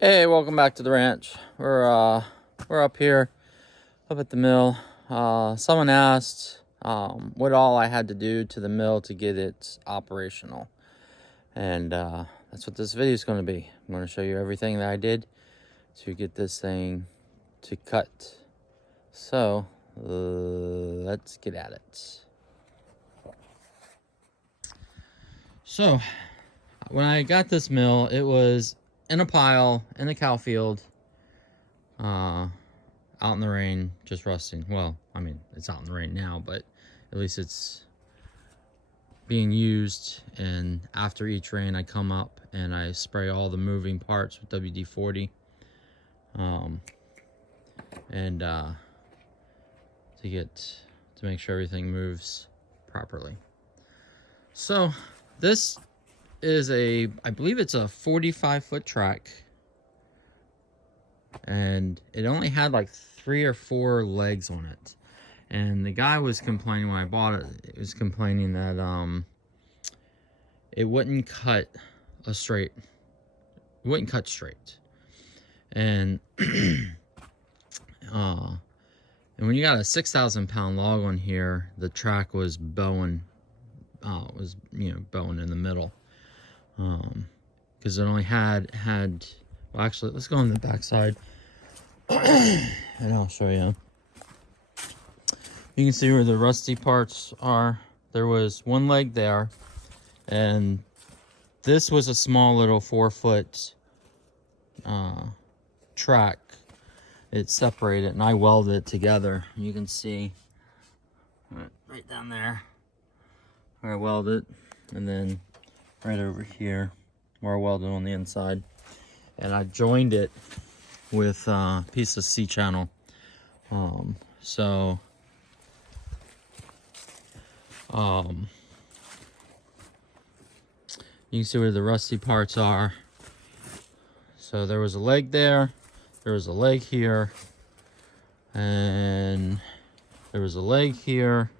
Hey, welcome back to the ranch. We're up here, up at the mill. Someone asked what all I had to do to the mill to get it operational, and that's what this video is going to be. I'm going to show you everything that I did to get this thing to cut. So let's get at it. So when I got this mill, it was in a pile in a cow field, out in the rain, just rusting. Well, I mean, it's out in the rain now, but at least it's being used. And after each rain, I come up and I spray all the moving parts with WD-40, and to make sure everything moves properly. So this is I believe it's a 45-foot track, and it only had like 3 or 4 legs on it. And the guy was complaining when I bought it. It was complaining that it wouldn't cut straight. It wouldn't cut straight. And and when you got a 6,000-pound log on here, the track was bowing. Bowing in the middle. Because it only had. Well, actually, let's go on the back side, and I'll show you. You can see where the rusty parts are. There was one leg there, and this was a small little 4-foot track. It separated, and I welded it together. You can see right down there where I welded, and then right over here where I welded on the inside. And I joined it with a piece of C-channel. So you can see where the rusty parts are. So there was a leg there, there was a leg here, and there was a leg here.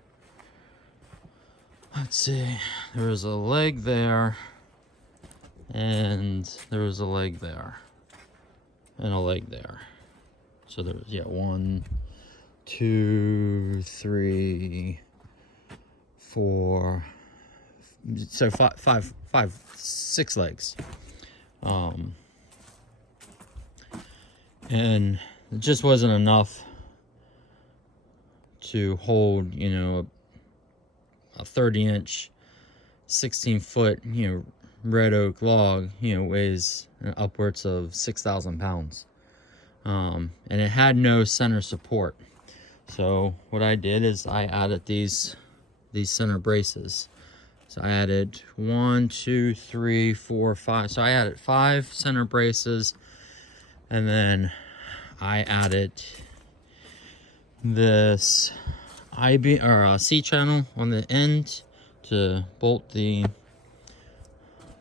Let's see, there was a leg there, and there was a leg there, and a leg there. So there was, 1, 2, 3, 4, so 6 legs. And it just wasn't enough to hold, a 30-inch, 16-foot, red oak log, weighs upwards of 6,000 pounds. And it had no center support. So what I did is I added these center braces. So I added 1, 2, 3, 4, 5. So I added 5 center braces, and then I added this C-channel on the end to bolt the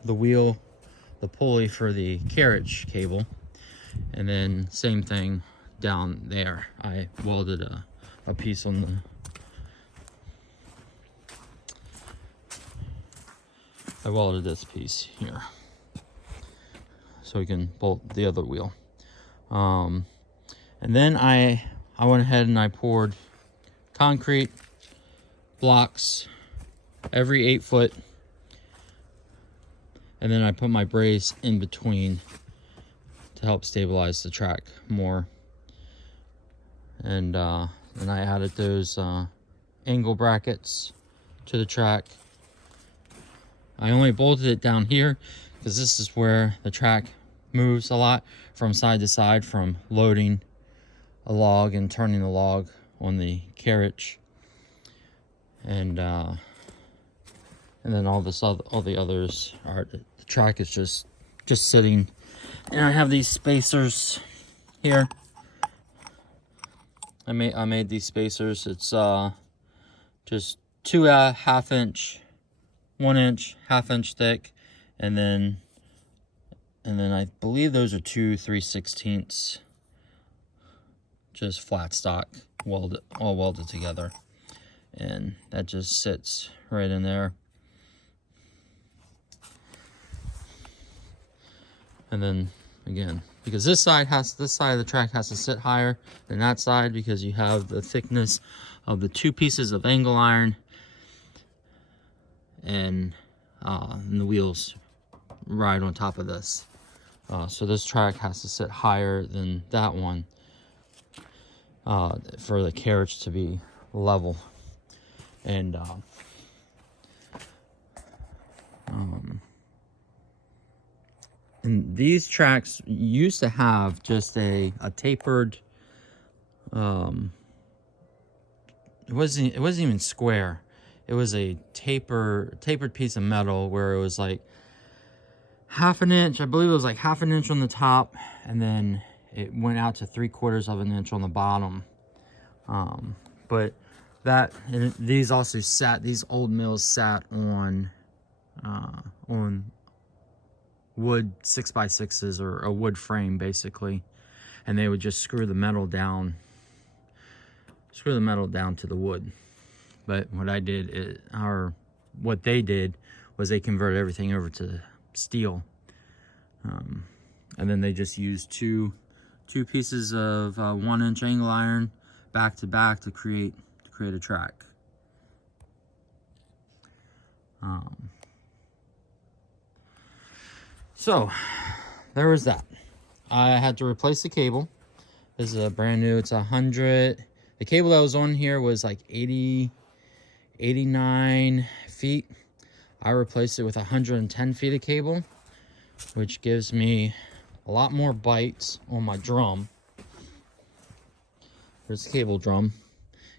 wheel, the pulley for the carriage cable. And then same thing down there. I welded a piece on the I welded this piece here so we can bolt the other wheel. And then I went ahead and I poured concrete blocks every 8 foot, and then I put my brace in between to help stabilize the track more. And then I added those angle brackets to the track. I only bolted it down here because this is where the track moves a lot from side to side, from loading a log and turning the log on the carriage. And then all the others are, the track is just sitting. And I have these spacers here. I made these spacers. It's just 2 1/2-inch, 1 inch, 1/2 inch thick, and then I believe those are 2 3/16, just flat stock, all welded together, and that just sits right in there. And then again, because this side of the track has to sit higher than that side, because you have the thickness of the 2 pieces of angle iron, and the wheels ride on top of this. So this track has to sit higher than that one for the carriage to be level. And and these tracks used to have just a tapered, it wasn't even square. It was a tapered piece of metal where it was like half an inch. I believe it was like half an inch on the top, and then it went out to 3/4 of an inch on the bottom. But these also these old mills sat on wood 6x6s, or a wood frame basically, and they would just screw the metal down to the wood. But what they did was they converted everything over to steel, and then they just used two pieces of 1-inch angle iron back to back to create a track. So there was that. I had to replace the cable. This is a brand new, it's 100. The cable that was on here was like 89 feet. I replaced it with 110 feet of cable, which gives me a lot more bites on my drum. There's the cable drum.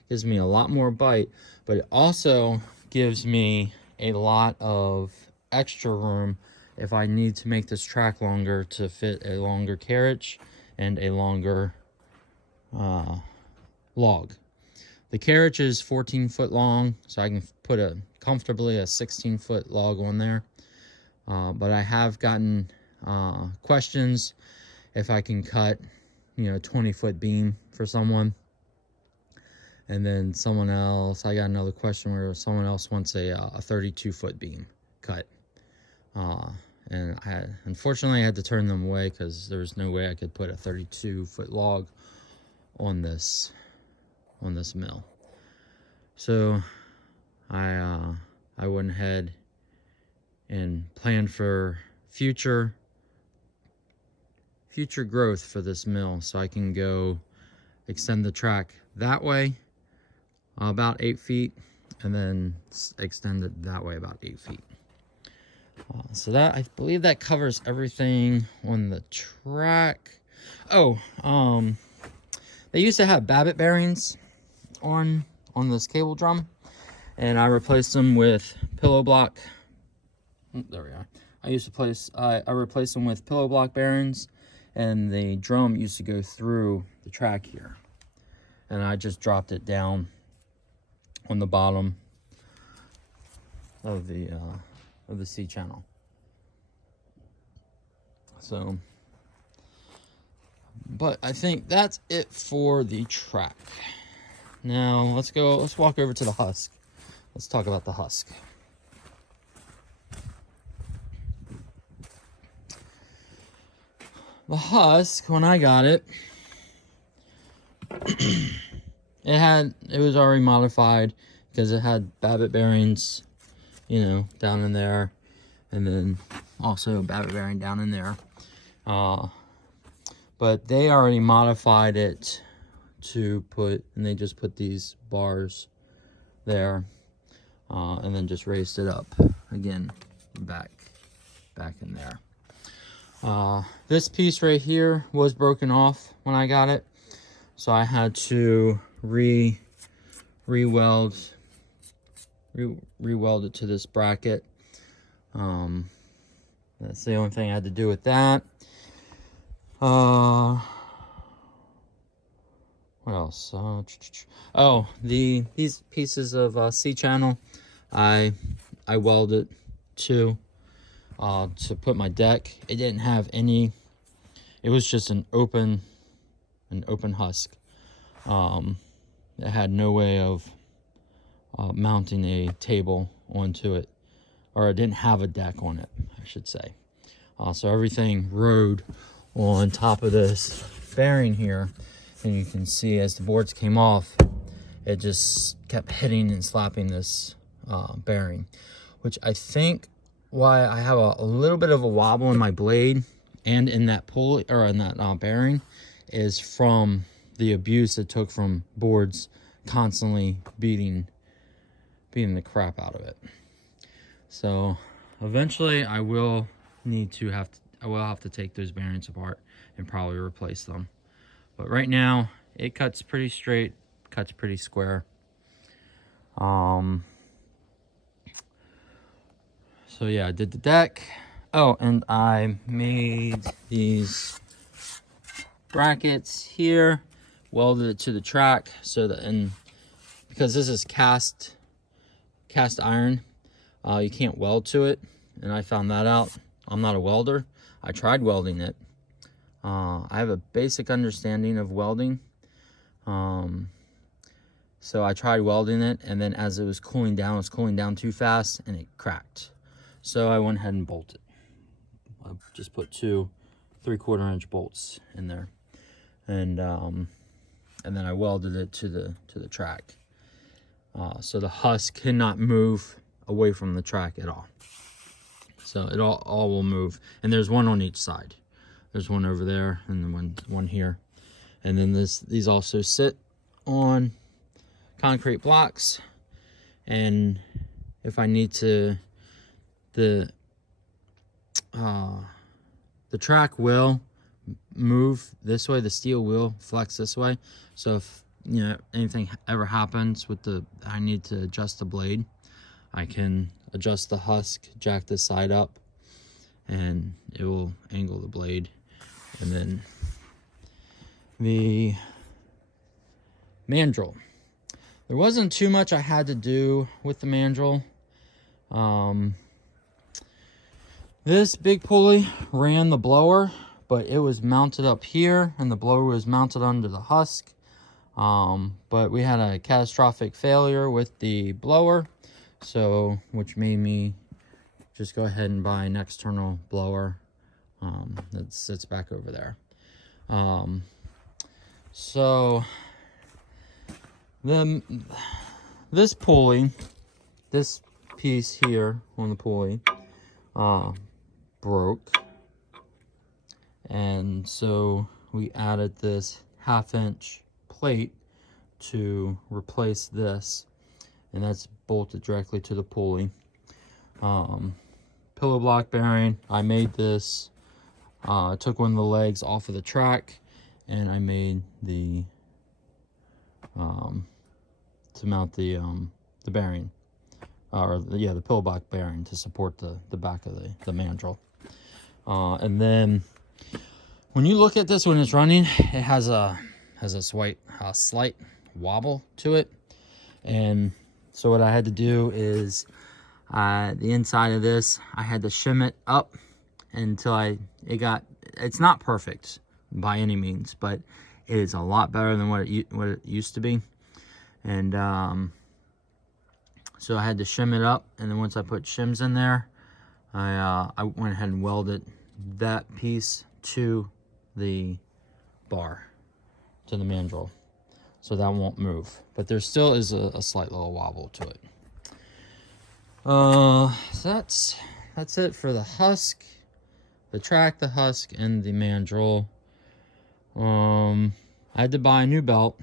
Gives me a lot more bite, but it also gives me a lot of extra room if I need to make this track longer to fit a longer carriage and a longer log. The carriage is 14 foot long, so I can put comfortably a 16-foot log on there. But I have gotten questions if I can cut, 20-foot beam for someone. And then I got another question where someone else wants a 32-foot beam cut. And unfortunately I had to turn them away because there was no way I could put a 32-foot log on this mill. So I went ahead and planned for future growth for this mill, so I can go extend the track that way about 8 feet, and then extend it that way about 8 feet. So that, I believe that covers everything on the track. Oh, they used to have babbitt bearings on this cable drum, and I replaced them with pillow block. There we are. I replaced them with pillow block bearings, and the drum used to go through the track here, and I just dropped it down on the bottom of the C channel. So, but I think that's it for the track. Now let's walk over to the Husk. Let's talk about the Husk. The Husk, when I got it, it was already modified because it had babbitt bearings, down in there, and then also a babbitt bearing down in there. But they already modified it and they just put these bars there, and then just raised it up again, back in there. This piece right here was broken off when I got it, so I had to re-weld it to this bracket. That's the only thing I had to do with that. What else? These pieces of C-channel, I welded to put my deck. It didn't have any. It was just an open husk. It had no way of mounting a table onto it, or it didn't have a deck on it, I should say. So everything rode on top of this bearing here, and you can see as the boards came off, it just kept hitting and slapping this bearing, which I think why I have a little bit of a wobble in my blade and in that pulley, or in that bearing, is from the abuse it took from boards constantly beating the crap out of it. So eventually I will have to take those bearings apart and probably replace them. But right now it cuts pretty straight, cuts pretty square. So yeah, I did the deck. Oh, and I made these brackets here, welded it to the track so that, and because this is cast iron, you can't weld to it, and I found that out. I'm not a welder. I tried welding it. I have a basic understanding of welding. So I tried welding it, and then as it was cooling down too fast, and it cracked. So I went ahead and bolted. I just put 2 3/4 inch bolts in there, and then I welded it to the track. So the husk cannot move away from the track at all. So it all will move, and there's one on each side. There's one over there, and then one here, and then these also sit on concrete blocks. And if I need to, the track will move this way, the steel will flex this way. So if anything ever happens with I need to adjust the blade, I can adjust the husk, jack this side up, and it will angle the blade. And then the mandrel, there wasn't too much I had to do with the mandrel. This big pulley ran the blower, but it was mounted up here, and the blower was mounted under the husk. But we had a catastrophic failure with the blower, which made me just go ahead and buy an external blower that sits back over there. So this pulley, this piece here on the pulley, broke, and so we added this 1/2 inch plate to replace this, and that's bolted directly to the pulley. Pillow block bearing, I made this, took one of the legs off of the track, and I made the to mount the bearing, the pillow block bearing to support the back of the mandrel. And then when you look at this when it's running, it has a slight wobble to it. And so what I had to do is the inside of this, I had to shim it up until it's not perfect by any means, but it is a lot better than what it used to be. And so I had to shim it up, and then once I put shims in there, I went ahead and welded that piece to the bar, to the mandrel, so that won't move. But there still is a slight little wobble to it. So that's it for the husk, the track, the husk, and the mandrel. I had to buy a new belt.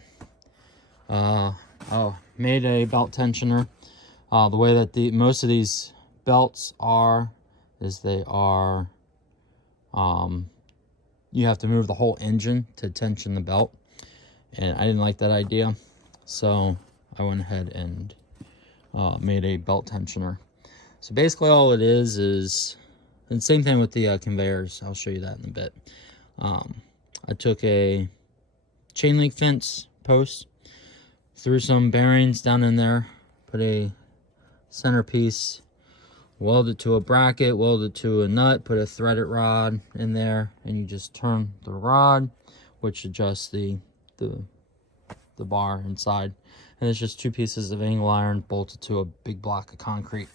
Made a belt tensioner. The way that most of these belts are is they are, you have to move the whole engine to tension the belt, and I didn't like that idea, so I went ahead and made a belt tensioner. So basically all it is, and same thing with the conveyors, I'll show you that in a bit. I took a chain link fence post, threw some bearings down in there, put a centerpiece, welded to a bracket, welded to a nut, put a threaded rod in there, and you just turn the rod, which adjusts the bar inside. And it's just 2 pieces of angle iron bolted to a big block of concrete.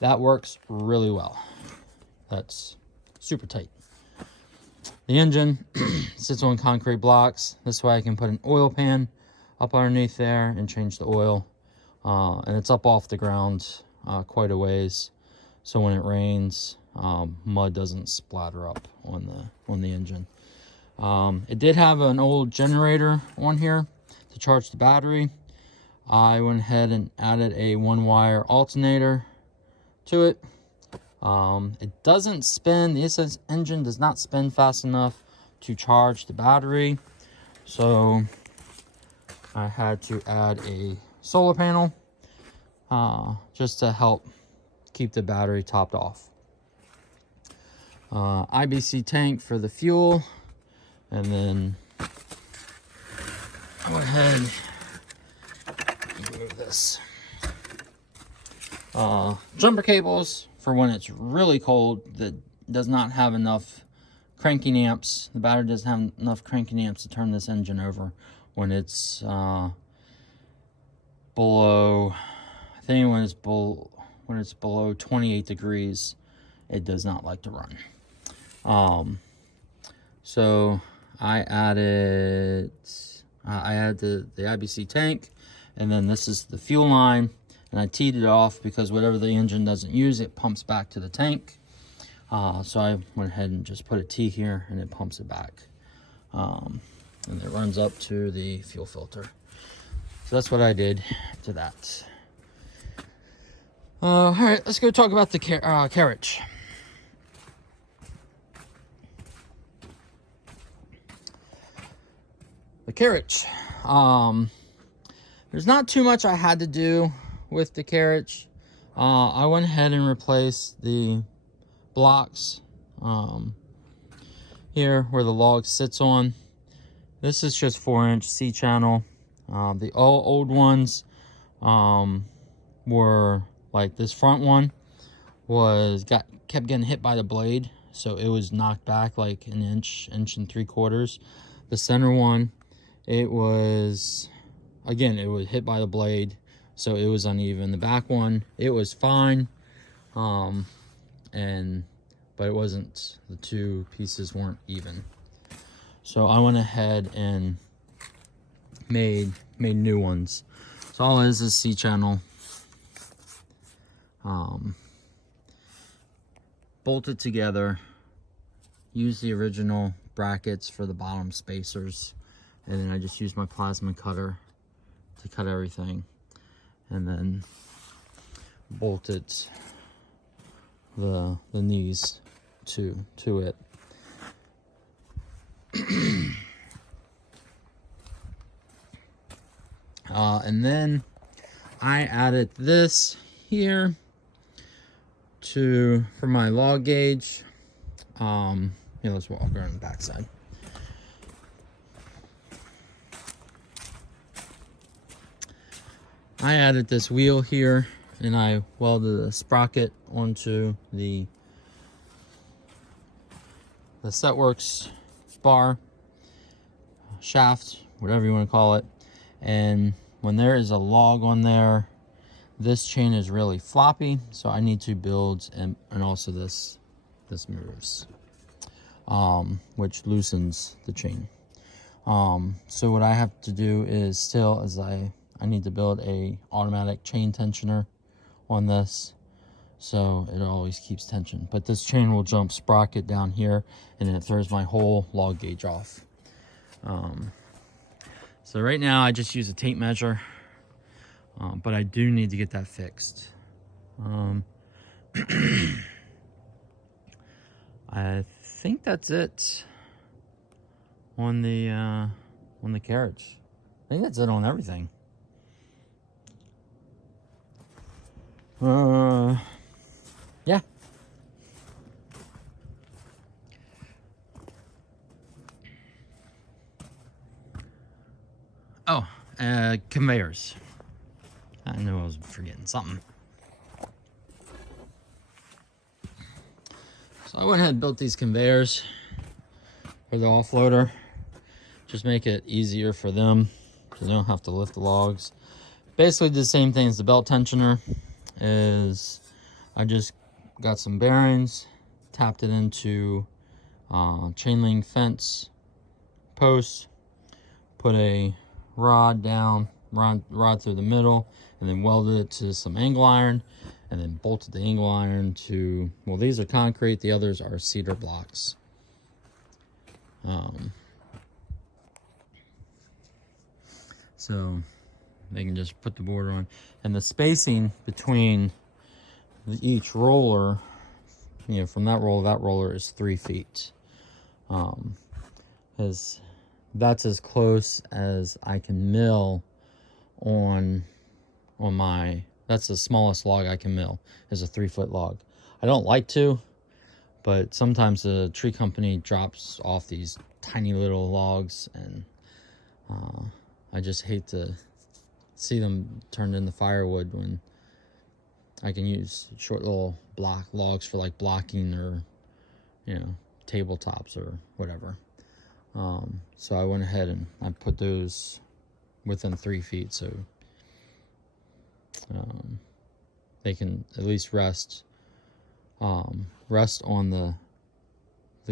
That works really well. That's super tight. The engine sits on concrete blocks. This way I can put an oil pan up underneath there and change the oil. And it's up off the ground quite a ways, so when it rains, mud doesn't splatter up on the engine. It did have an old generator on here to charge the battery. I went ahead and added a 1-wire alternator to it. It doesn't spin. This engine does not spin fast enough to charge the battery, so I had to add a solar panel just to help keep the battery topped off. IBC tank for the fuel, and then I went ahead and move this. Jumper cables for when it's really cold, that does not have enough cranking amps. The battery doesn't have enough cranking amps to turn this engine over when it's below, I think when it's below 28 degrees, it does not like to run. So I added the IBC tank, and then this is the fuel line, and I teed it off because whatever the engine doesn't use, it pumps back to the tank. So I went ahead and just put a T here, and it pumps it back. And it runs up to the fuel filter. So that's what I did to that. All right, let's go talk about the carriage. The carriage. There's not too much I had to do with the carriage. I went ahead and replaced the blocks here where the log sits on. This is just 4-inch C-channel. The old ones were like this front one kept getting hit by the blade, so it was knocked back like an inch and 3/4. The center one, it was hit by the blade, so it was uneven. The back one, it was fine, but it wasn't, the two pieces weren't even. So I went ahead and made new ones. So all it is C-channel, bolted together. Use the original brackets for the bottom spacers, and then I just used my plasma cutter to cut everything, and then bolted the knees to it. And then I added this here for my log gauge. Let's walk around the backside. I added this wheel here, and I welded a sprocket onto the Setworks bar, shaft, whatever you want to call it. And when there is a log on there, this chain is really floppy, so I need to build, and also this moves, which loosens the chain. So what I have to do is I need to build a automatic chain tensioner on this, so it always keeps tension. But this chain will jump sprocket down here, and it throws my whole log gauge off. So right now I just use a tape measure, but I do need to get that fixed. I think that's it on the carriage. I think that's it on everything. Yeah. Oh, conveyors. I knew I was forgetting something. So I went ahead and built these conveyors for the offloader. Just make it easier for them, so they don't have to lift the logs. Basically the same thing as the belt tensioner. Is I just got some bearings, tapped it into chain link fence posts, put a rod down, rod through the middle, and then welded it to some angle iron, and then bolted the angle iron to, well, these are concrete, the others are cedar blocks. So they can just put the board on, and the spacing between each roller, you know, from that roller is 3 feet. Because that's as close as I can mill on my, that's the smallest log I can mill, is a 3-foot log. I don't like to, but sometimes the tree company drops off these tiny little logs, and I just hate to see them turned into firewood when I can use short little block logs for like blocking, or, you know, tabletops or whatever. So I went ahead and I put those within 3 feet, so they can at least rest on the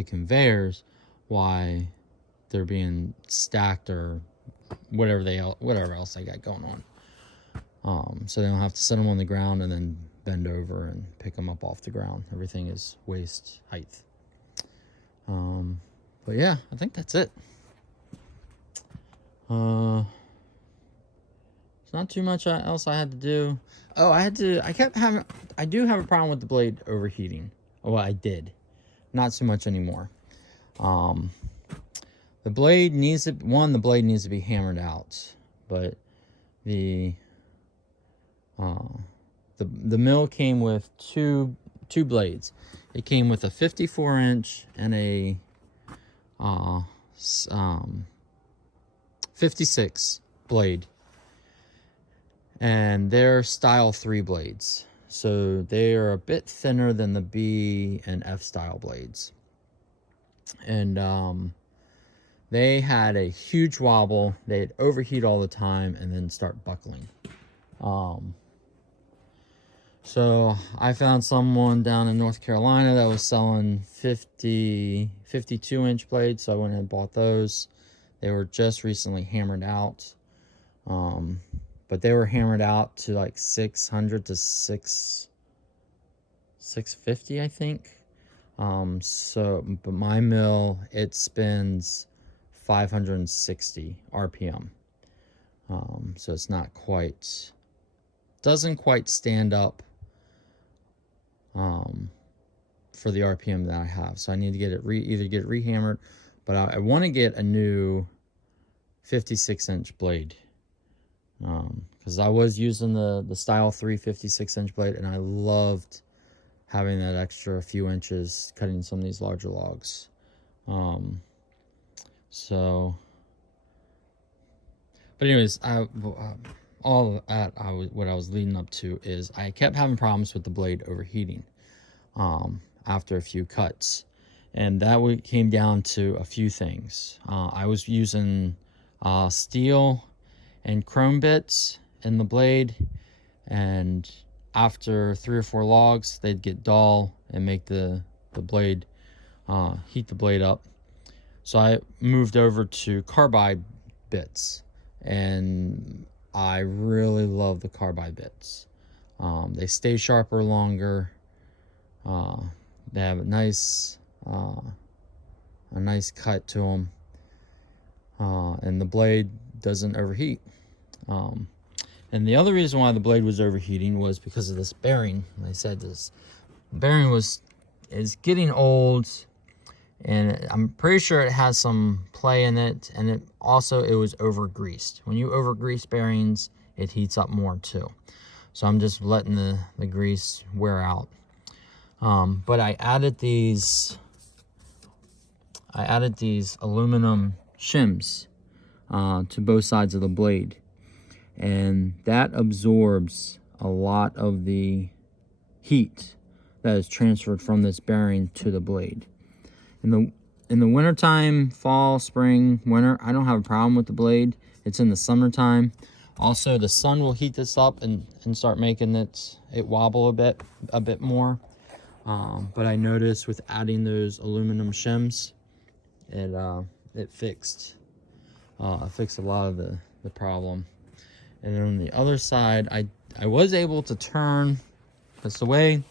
conveyors while they're being stacked, or whatever else they got going on. So they don't have to set them on the ground and then bend over and pick them up off the ground. Everything is waist height. But yeah, I think that's it. There's not too much else I had to do. Oh, I do have a problem with the blade overheating. Oh, I did. Not so much anymore. The blade needs to, the blade needs to be hammered out, but the mill came with two blades. It came with a 54-inch and a 56 blade, and they're style 3 blades, so they are a bit thinner than the B and F style blades, and they had a huge wobble. They'd overheat all the time and then start buckling. So I found someone down in North Carolina that was selling 52-inch blades, so I went and bought those. They were just recently hammered out, but they were hammered out to like 600 to 650, I think. But my mill, it spins 560 RPM. So it's not quite, doesn't quite stand up for the RPM that I have. So I need to get it either get it rehammered, but I want to get a new 56-inch blade, because I was using the style 3 56-inch blade, and I loved having that extra few inches cutting some of these larger logs. So, but anyways, what I was leading up to is I kept having problems with the blade overheating after a few cuts, and that came down to a few things. I was using steel and chrome bits in the blade, and after 3 or 4 logs, they'd get dull and make the blade heat the blade up. So I moved over to carbide bits, and I really love the carbide bits. They stay sharper longer. They have a nice cut to them, and the blade doesn't overheat. And the other reason why the blade was overheating was because of this bearing. I said this bearing is getting old, and I'm pretty sure it has some play in it, and it was over greased. When you over grease bearings, it heats up more too. So I'm just letting the grease wear out. But I added these aluminum shims to both sides of the blade, and that absorbs a lot of the heat that is transferred from this bearing to the blade. In the wintertime, fall, spring, winter, I don't have a problem with the blade. It's in the summertime. Also, the sun will heat this up and start making it wobble a bit more. But I noticed with adding those aluminum shims, it fixed a lot of the problem. And then on the other side, I was able to turn, because the way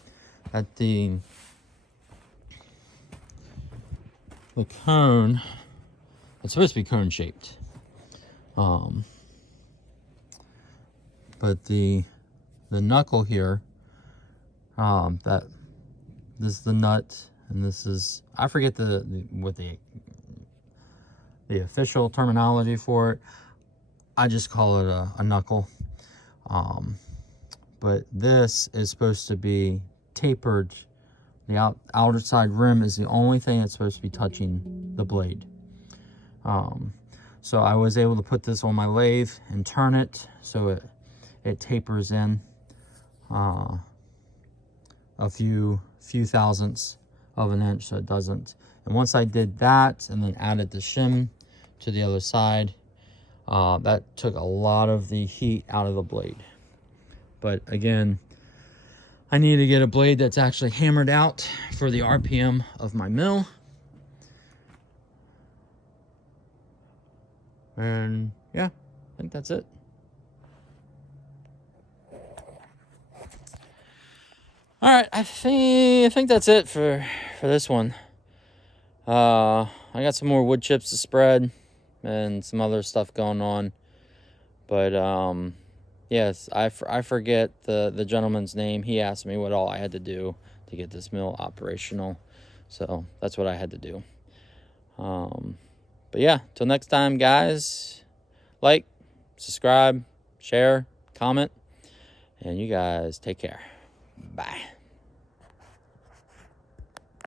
that the cone, it's supposed to be cone shaped, but the knuckle here, that this is the nut, and this is, I forget what the official terminology for it. I just call it a knuckle. But this is supposed to be tapered. The outer side rim is the only thing that's supposed to be touching the blade. So I was able to put this on my lathe and turn it so it tapers in a few thousandths of an inch, so it doesn't. And once I did that and then added the shim to the other side, that took a lot of the heat out of the blade. But again, I need to get a blade that's actually hammered out for the RPM of my mill. And yeah, I think that's it. All right, I think that's it for this one. I got some more wood chips to spread and some other stuff going on. But yes, I forget the gentleman's name. He asked me what all I had to do to get this mill operational. So that's what I had to do. But yeah, till next time, guys, like, subscribe, share, comment, and you guys take care. Bye.